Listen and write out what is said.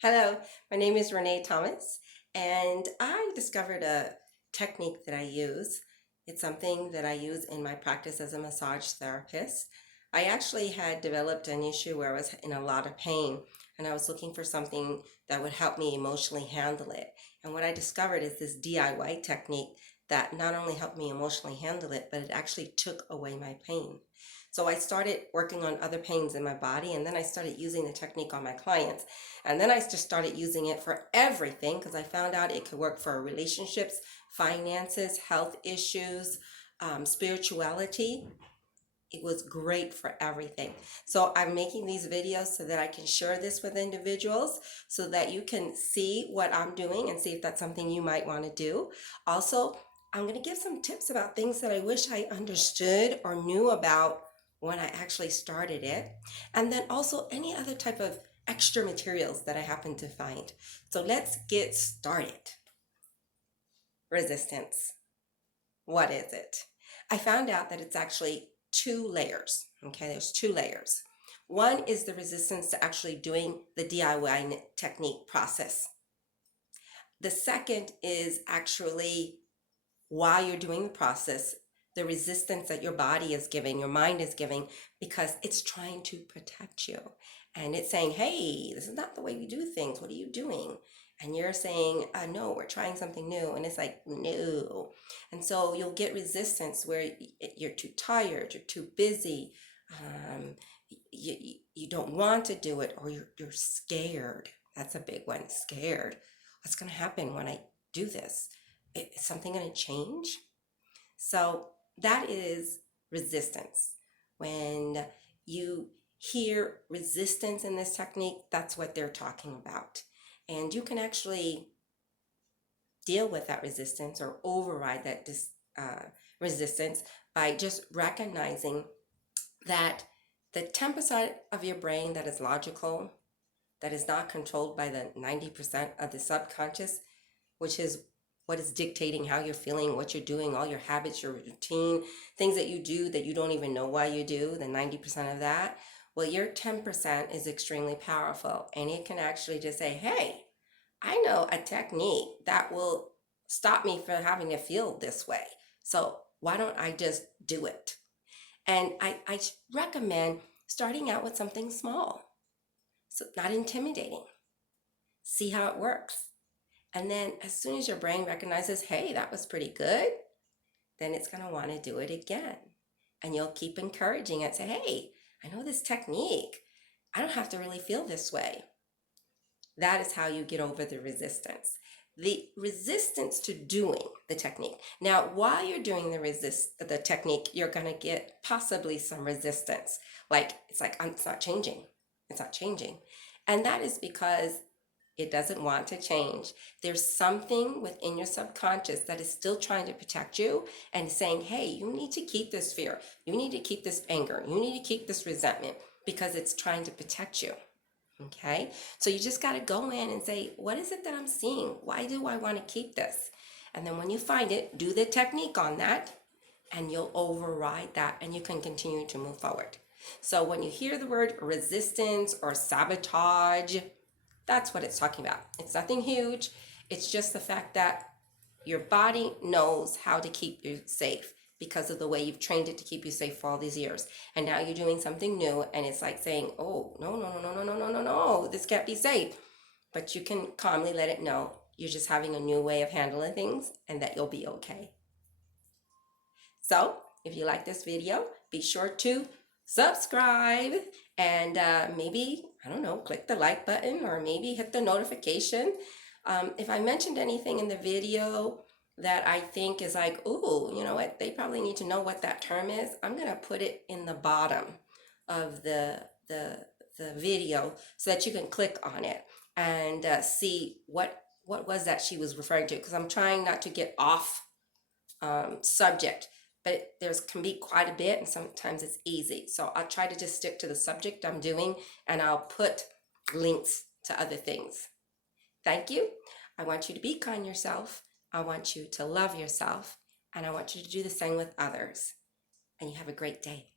Hello, my name is Renee Thomas, and I discovered a technique that I use. It's something that I use in my practice as a massage therapist. I actually had developed an issue where I was in a lot of pain, and I was looking for something that would help me emotionally handle it. And what I discovered is this DIY technique that not only helped me emotionally handle it, but it actually took away my pain. So I started working on other pains in my body, and then I started using the technique on my clients. And then I just started using it for everything because I found out it could work for relationships, finances, health issues, spirituality. It was great for everything. So I'm making these videos so that I can share this with individuals so that you can see what I'm doing and see if that's something you might want to do. Also, I'm going to give some tips about things that I wish I understood or knew about when I actually started it. And then also any other type of extra materials that I happen to find. So let's get started. Resistance. What is it? I found out that it's actually two layers. Okay, there's two layers. One is the resistance to actually doing the DIY technique process. The second is actually while you're doing the process, the resistance that your body is giving, your mind is giving, because it's trying to protect you. And it's saying, hey, this is not the way we do things. What are you doing? And you're saying, no, we're trying something new. And it's like, no. And so you'll get resistance where you're too tired, you're too busy, um, you don't want to do it, or you're scared. That's a big one, scared. What's going to happen when I do this? Is something going to change? So that is resistance. When you hear resistance in this technique, that's what they're talking about. And you can actually deal with that resistance or override that resistance by just recognizing that the 10% of your brain that is logical, that is not controlled by the 90% of the subconscious, which is what is dictating how you're feeling, what you're doing, all your habits, your routine, things that you do that you don't even know why you do, the 90% of that. Well, your 10% is extremely powerful, and it can actually just say, hey, I know a technique that will stop me from having to feel this way. So why don't I just do it? And I recommend starting out with something small, so not intimidating. See how it works. And then as soon as your brain recognizes, hey, that was pretty good, then it's going to want to do it again. And you'll keep encouraging it. Say, hey, I know this technique. I don't have to really feel this way. That is how you get over the resistance. The resistance to doing the technique. Now, while you're doing the technique, you're going to get possibly some resistance. Like, it's not changing. It's not changing. And that is because it doesn't want to change. There's something within your subconscious that is still trying to protect you and saying, hey, you need to keep this fear. You need to keep this anger. You need to keep this resentment because it's trying to protect you. Okay? So you just got to go in and say, what is it that I'm seeing? Why do I want to keep this? And then when you find it, do the technique on that and you'll override that and you can continue to move forward. So when you hear the word resistance or sabotage, that's what it's talking about. It's nothing huge. It's just the fact that your body knows how to keep you safe because of the way you've trained it to keep you safe for all these years. And now you're doing something new and it's like saying, oh, no, no, no, no, no, no, no, no, no, this can't be safe. But you can calmly let it know you're just having a new way of handling things and that you'll be okay. So if you like this video, be sure to subscribe and maybe, I don't know, click the like button or maybe hit the notification. If I mentioned anything in the video that I think is like, ooh, you know what, they probably need to know what that term is, I'm going to put it in the bottom of the video so that you can click on it and see what was that she was referring to, because I'm trying not to get off subject, but there's can be quite a bit and sometimes it's easy. So I'll try to just stick to the subject I'm doing and I'll put links to other things. Thank you. I want you to be kind yourself. I want you to love yourself and I want you to do the same with others. And you have a great day.